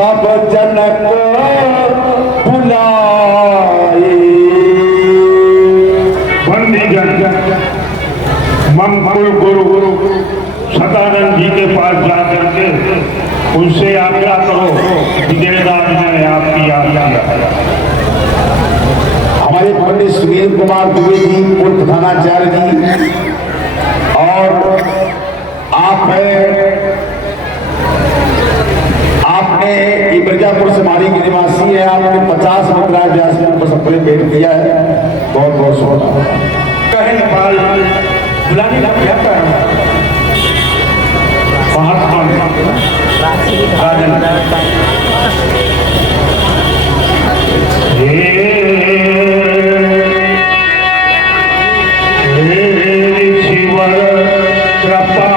तब जनक बुलाए। बंदीजन मंगल गुरु सदानंद जी के पास जाकर के उनसे आज्ञा करो कि देवदास ने आपकी आज्ञा। हमारे पंडित सुनील कुमार दुबे जी, पूर्व प्रधानाचार्य जी, और आपने ये मिर्जापुर से मारी के निवासी है, आपने 50 मुद्रा व्यास में उनको सबने भेंट किया है। बहुत बहुत शुक्रिया। कहे नेपाल बुलाने का क्या कारण महात्मा शिवर कृपा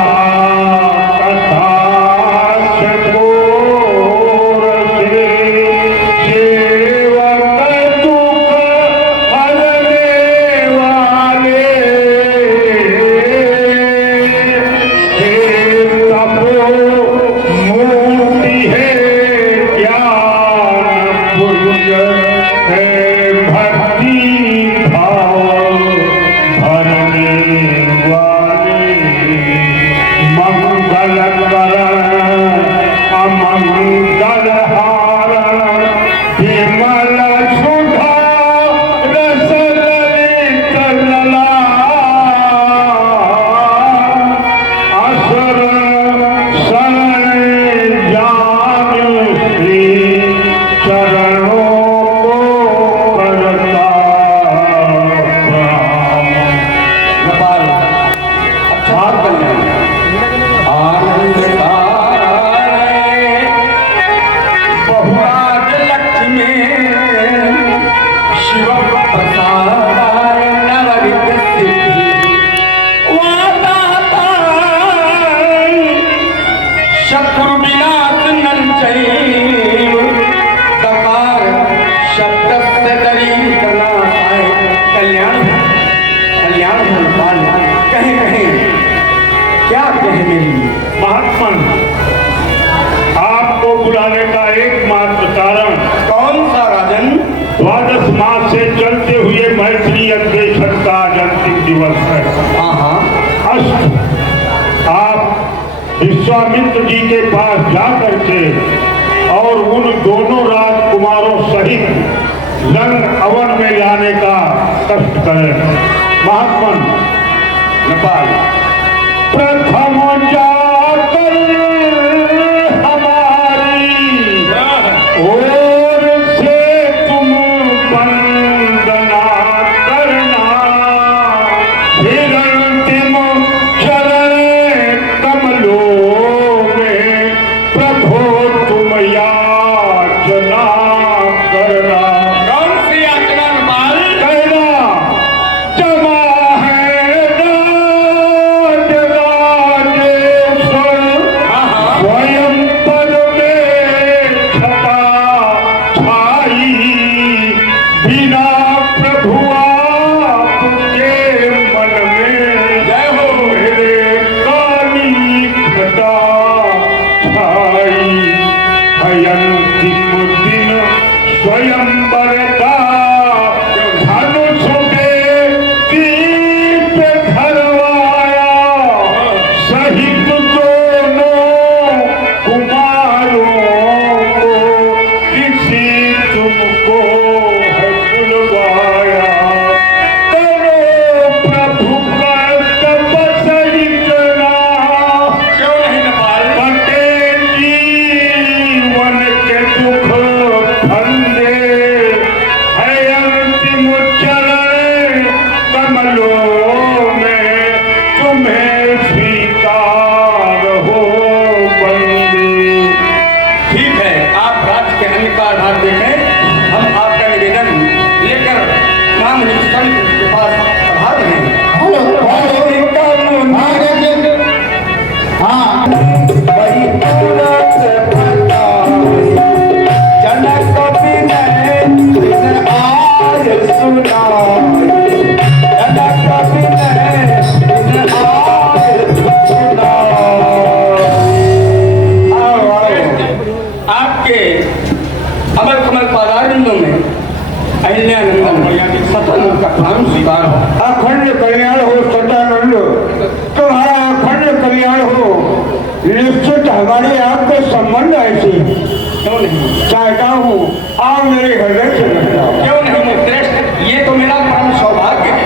विश्वामित्र जी के पास जाकर के और उन दोनों राजकुमारों सहित लंग अवन में लाने का कष्ट करें। महात्मा नेपाल प्रथम जाकर हमारी ओर से तुम वंदना करना, फिर अंतिम चरण कमलों में प्रभु तुम याचना करना। कौन सी याचना नेपाल? कहना जमा है राजेश्वर स्वयं पद में छटा कल्याण हो। अखंड कल्याण हो सदानंद, तुम्हारा अखंड कल्याण हो। निश्चित हमारे आपके संबंध ऐसे क्यों नहीं, चाहता हूँ आप मेरे हृदय से लग जाओ। क्यों नहीं मुश्रेष्ठ, ये तो मेरा परम सौभाग्य है।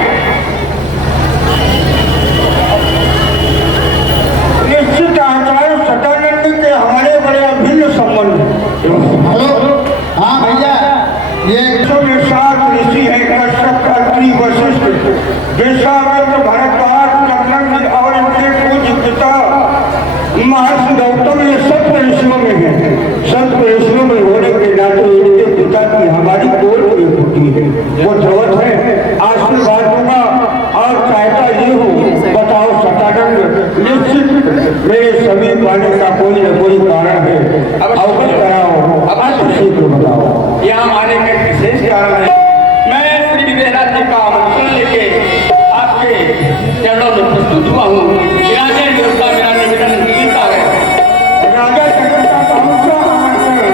निश्चित आचार्य सदानंद के हमारे बड़े अभिन्न संबंध हैं। हेलो हाँ भैया ये में 7 ऋषि है, कश्यप, अत्रि, वशिष्ठ, विश्वामित्र, भरद्वाज, नकुल और इनके पूज्य पिता महर्षि गौतम, ये 7 ऋषियों में है। 7 ऋषियों में होने के नाते इनके पिता की हमारी कोल एक होती है, वो ध्रुवत है। आशीर्वाद दूंगा और चाहता ये हूँ, बताओ सदानंद, निश्चित मेरे सभी पाने का कोई न कोई कारण है, अवगत कराओ, अब शीघ्र बताओ। यहाँ आने का विशेष कारण है। मैं श्री विदेहराज जी का आमंत्रण लेके आपके चरणों में प्रस्तुत हुआ हूँ। विराजे देवता मेरा निवेदन स्वीकार है। राजा जनक का पहुंचा आमंत्रण।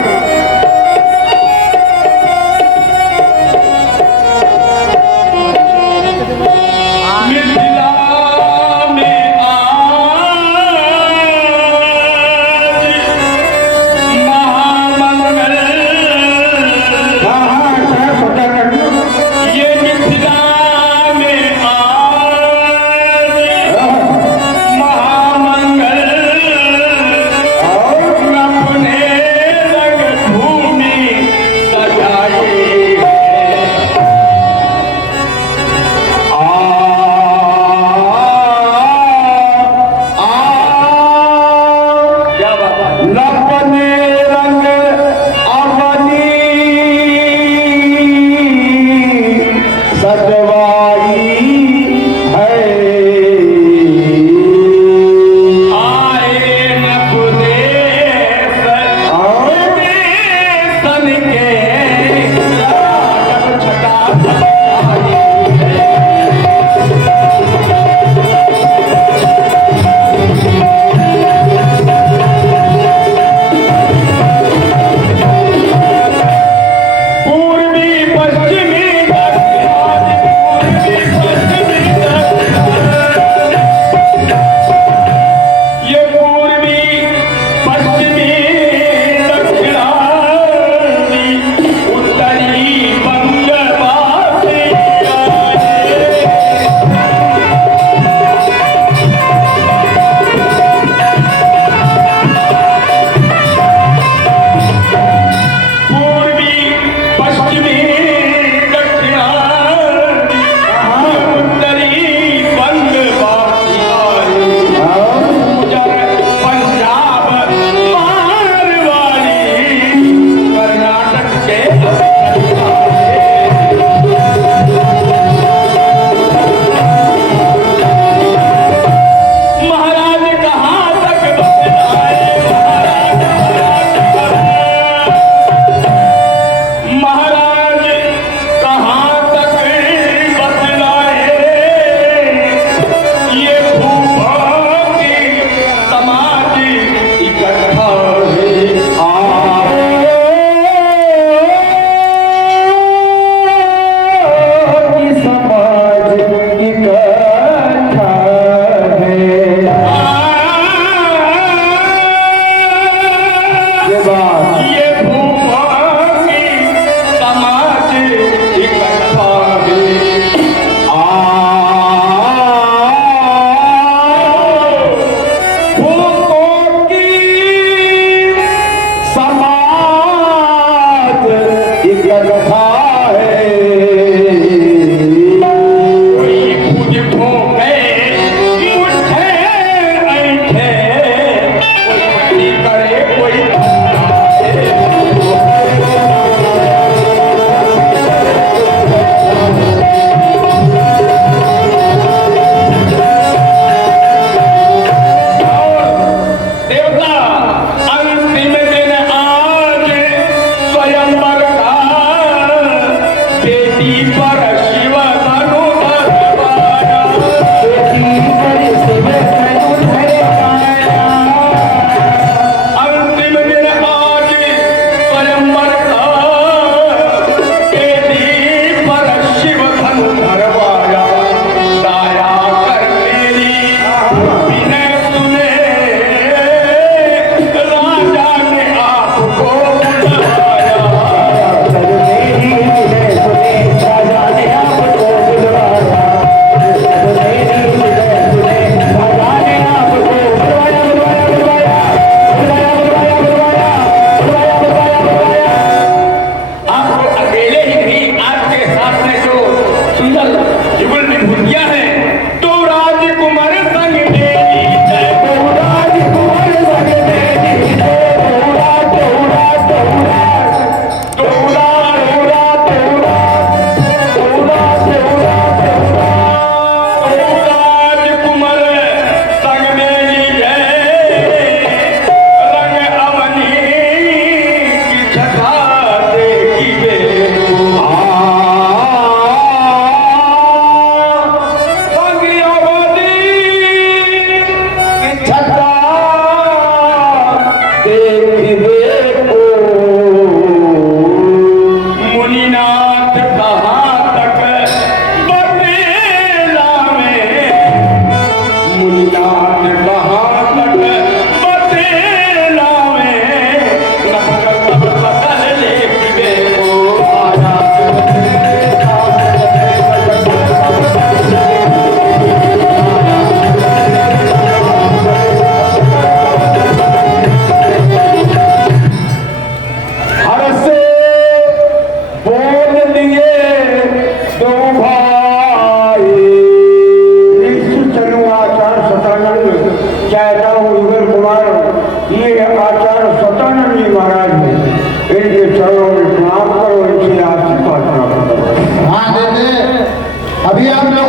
मिथिला में आज महामंगल, हाँ चाहे सदानंद, ये मिथिला में आज महामंगल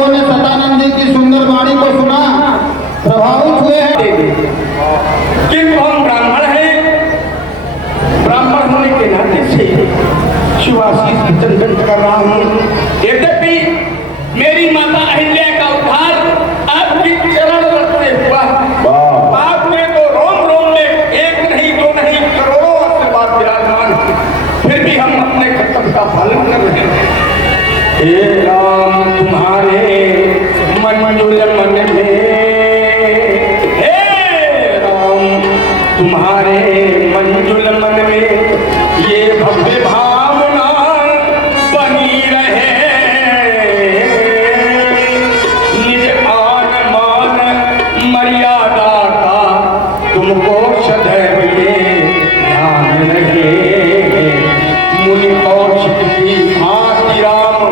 लोगों ने सदानंद जी की सुंदर वाणी को सुना, प्रभावित हुए हैं। किंतु हम ब्राह्मण हैं, ब्राह्मण होने के नाते से शिवाशीष वचन व्यक्त कर रहा हूँ। यद्यपि मेरी माता अहिल्या का उद्धार आपकी चरण रखते हुआ, आपने तो रोम रोम में एक नहीं दो नहीं करोड़ों आशीर्वाद विराजमान, फिर भी हम अपने कर्तव्य का पालन कर रहे हैं। हे राम तुम्हारे मंजुल मन में, हे राम तुम्हारे मंजुल मन में ये भव्य भावना बनी रहे। निज आन मान मर्यादा का तुमको सदैव ये ध्यान रहे। मुनि कौशिक की भांति राम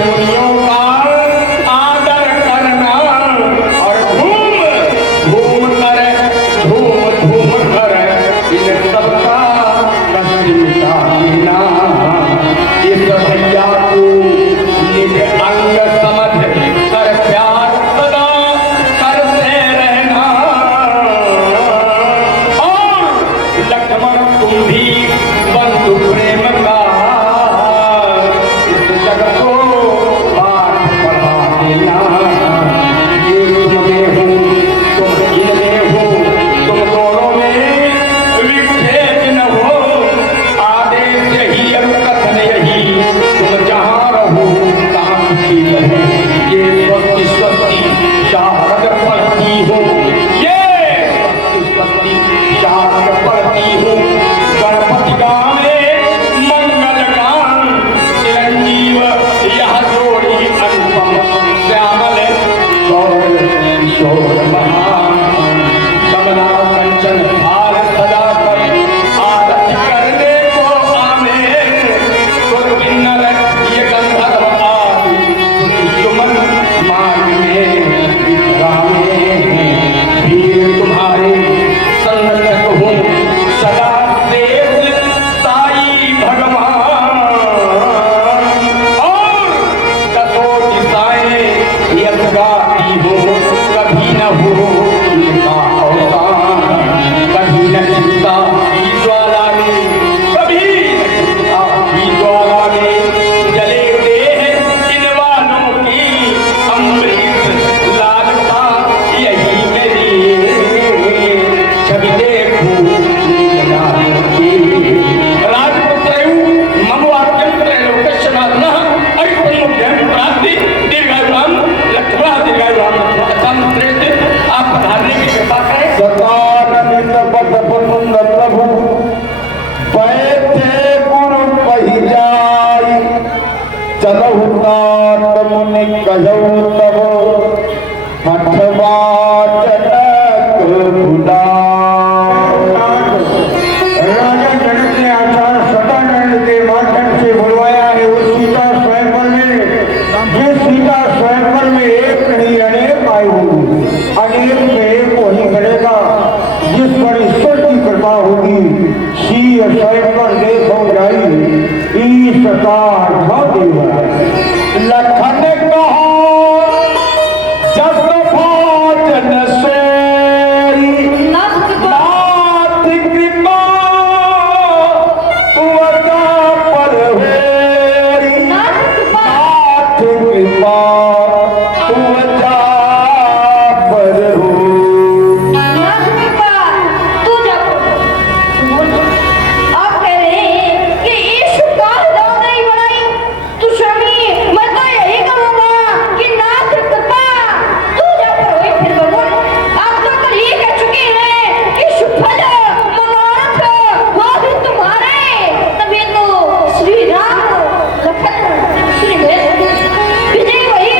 मुनियों का आदर करना और घूम कर इन सबका कष्ट मिटा देना। इस भैया को निज अंग समझ कर प्यार सदा करते रहना। और लक्ष्मण तुम भी बंधु प्रेम का इस जग को पाठ पढ़ा देना। ये तुम में हूँ, तुम इनमें हो, तुम दोनों में विच्छेद न हो। आदेश यही अब कथन यही, तुम जहाँ रहो तहाँ सुखी रहो। ये स्वस्ति स्वस्ति शारद पढ़ती हो, ये स्वस्ति स्वस्ति शारद पढ़ती हो। गणपति गावे मंगल गान, चिरंजीव यह जोड़ी अनुपम श्यामल गौर किशोर महान। कमला कंचन हार सजा कर आरती करने को आवे। सुरकिन्नर ये गंधर्व आदि सुमन मार्ग में विश्रामे। वीर तुम्हारे संरक्षक हूँ सदा शेष साई भगवान। और दसों दिशाएं यश गाती हो, कभी न हो इनका अवसान। कभी न चिंता की ज्वाला में, कभी न चिंता की ज्वाला में जले देह इन वालों की। अमृत लालसा यही मेरी छवि देखो राजपुत्रयु मम वाक्यं त्रैलोक्यनाथनः अरिपन्मुख्यं प्राप्ति दीर्घायुराम लक्ष्मण दीर्घायुराम श्रेष्ठ। आप पधारने की कृपा करें। सदानंद पद पुंद प्रभु बैठे गुरु पही जाई। चलहु तात मुनि कहु तब हठवा जनक बुलाए। राजा जनक ने आचार्य सदानंद के माध्यम से बुलवाया है उस सीता स्वयंवर में। जिस सीता स्वयंवर में एक नहीं अनेक आए होंगे, अनेक में एक वही करेगा जिस पर ईश्वर की कृपा होगी। सी स्वयंवर देखो जाई ईश का देवा। लखन कहो जस भोजन सेई। नाथ कृपा तू अदा पर होई। नाथ कृपा तू अदा पर होई। आप कह रहे हैं कि ईश का दाव नहीं बनाई, तू स्वामी मैं तो यही कहूँगा कि नाथ कृपा तू जा पर होई। फिर भगवान आप तो कल ही कह चुके हैं कि सुफल मनोरथ वो भी तुम्हारे। तभी तो श्री राम लखन श्री विजय वही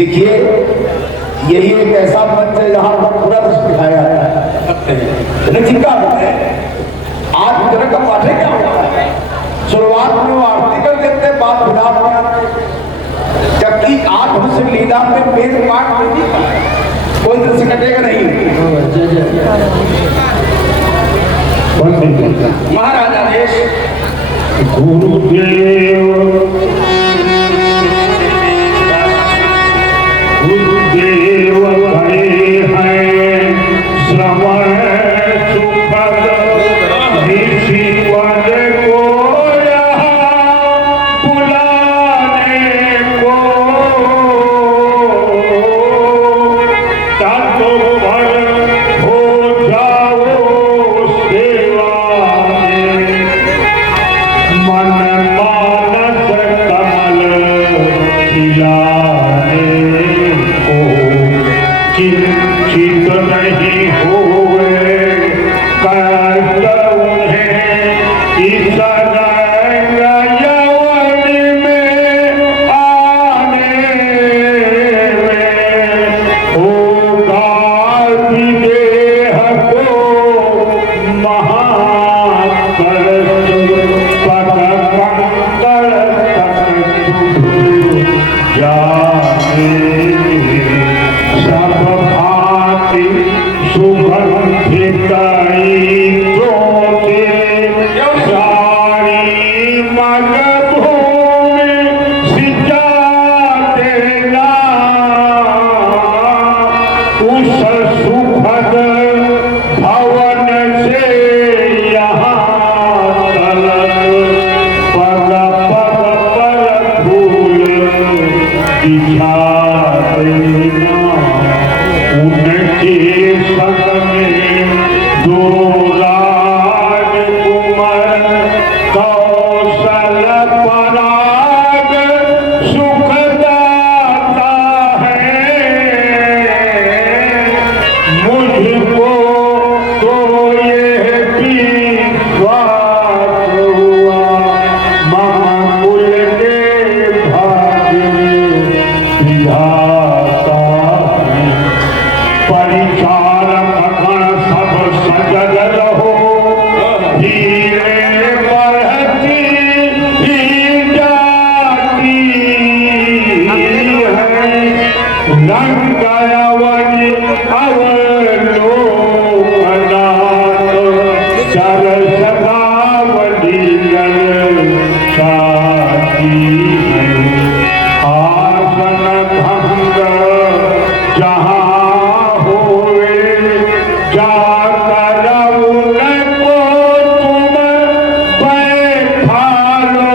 देखिए यही एक ऐसा मंच है जहां पर पूरा दृश्य दिखाया जाता है। लेकिन क्या होता है आज गुजर का पाठ क्या होता है, शुरुआत में वो आरती कर देते हैं, बात विलाप में आते हैं, जबकि 8 वर्ष लीला में वेद पाठ नहीं था, कोई दृश्य कटेगा नहीं। महाराज आदेश गुरुदेव खड़े हैं श्रवण सुखद ऋषि पद को यहाँ बुलाने को तत्पर हो जाओ सेवा में मन मानस कमल खिलाने को चिंतित नहीं हुए कष्ट उन्हें इस रंग यौवन में आने में होगा विदेह को महाकष्ट पद कंकर तक जाने सब भांति सुगंधित इत्रों से सारी मगभूमि सिंचा देना उस सुखद भवन से यहाँ तलक पग पग पर फूल बिछा देना। उनके संग में दो राजकुमार कौशल पराग सुखदाता है। मुझको तो ये विश्वास हुआ मम कुल के भाग्य में विधाता है। परिचारक गण सब सजग रहो, धीरे बढ़ती ही जाती है। रंग अवनि अवलोकनाथ सरस गावली ललचाती है। आसन भंग जहाँ होए जाकर उनको तुम बैठा लो।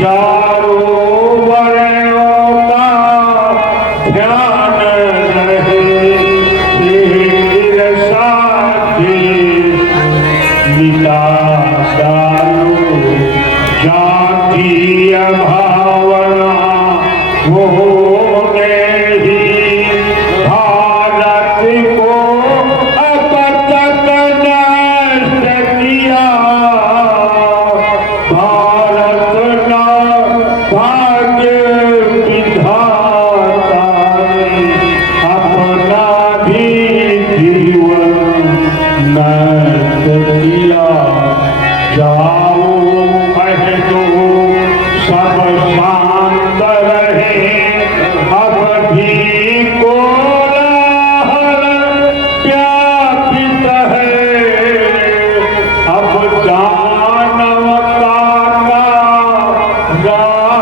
चारों वर्णों का ध्यान रहे, फिर साथी मिटा डालो। जातीय भावना होने ही भारत को अब तक नष्ट किया। भारत न भाग्य विधाता ने अपना भी जीवन नष्ट किया। जाओ कह दो सब शांत रहे, अब भी कोलाहल व्यापित है। अब दानवता का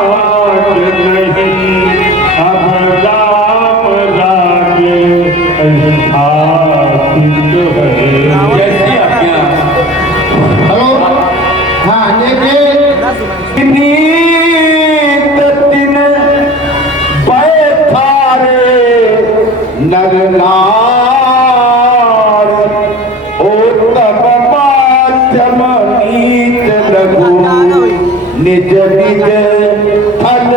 राज नहीं, अब राम राज्य स्थापित है। जैसी आज्ञा। हेलो हाँ देखिए नीत दिन बैठारे नर नार, ओ तब माध्यम नीत लघु निज निज फल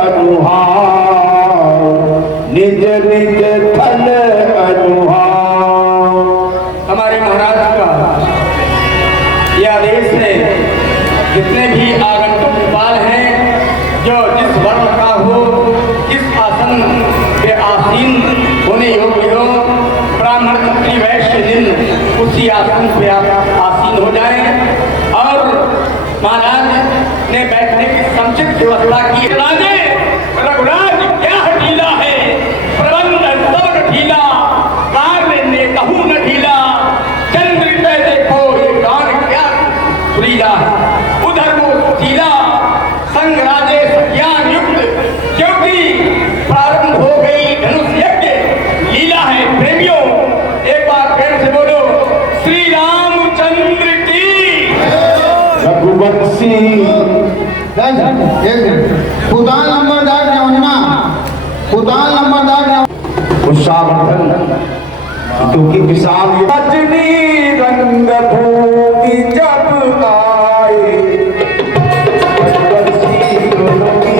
अनुहार, निज निज फल अनुहार। हमारे महाराज का यह आदेश है, जितने भी आगंतुक बाल हैं जो जिस वर्ण का हो, जिस जिस आसन पे आसीन होने योग्य हो, ब्राह्मण क्षत्रिय वैश्य जिन उसी आसन पे आप आसीन हो जाएं। और महाराज ने बैठने की समुचित व्यवस्था की। राजे रघुराज क्या ढीला है, प्रबंध सब ढीला, कार्य ने कहूँ न ढीला, चंद्र पे देखो ये गान क्या सुरीला है। उधर वो ढीला संग राजे ज्ञान युक्त, क्योंकि प्रारंभ हो गई धनुष यज्ञ लीला है। प्रेमियों एक बार फिर से बोलो श्री रामचंद्र की। रघुवंशी खुदाल नंबरदार नेवन्ना, खुदाल नंबरदार नेवन्ना। उषावर्धन क्योंकि विशाल रजनी रंग भूमि जब आए, रघुवंशी गोलोकी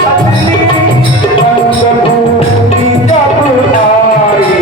रजनी रंग भूमि जब आए।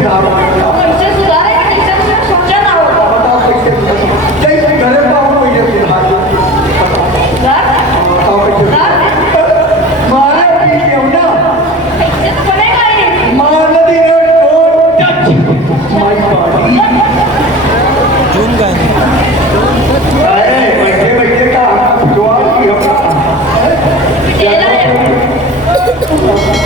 सुधार कैसे सुधारे कि कैसे तुझे समझा ना होगा बताओ कैसे जैसे घरे पाओ वैसे सुधार सुधार बताओ कैसे सुधार मारे पी के ना कैसे तो बनेगा ये मार नदी ने डोंट टच माय बॉडी अरे बैठे बैठे का जवाब की होगा तेरा है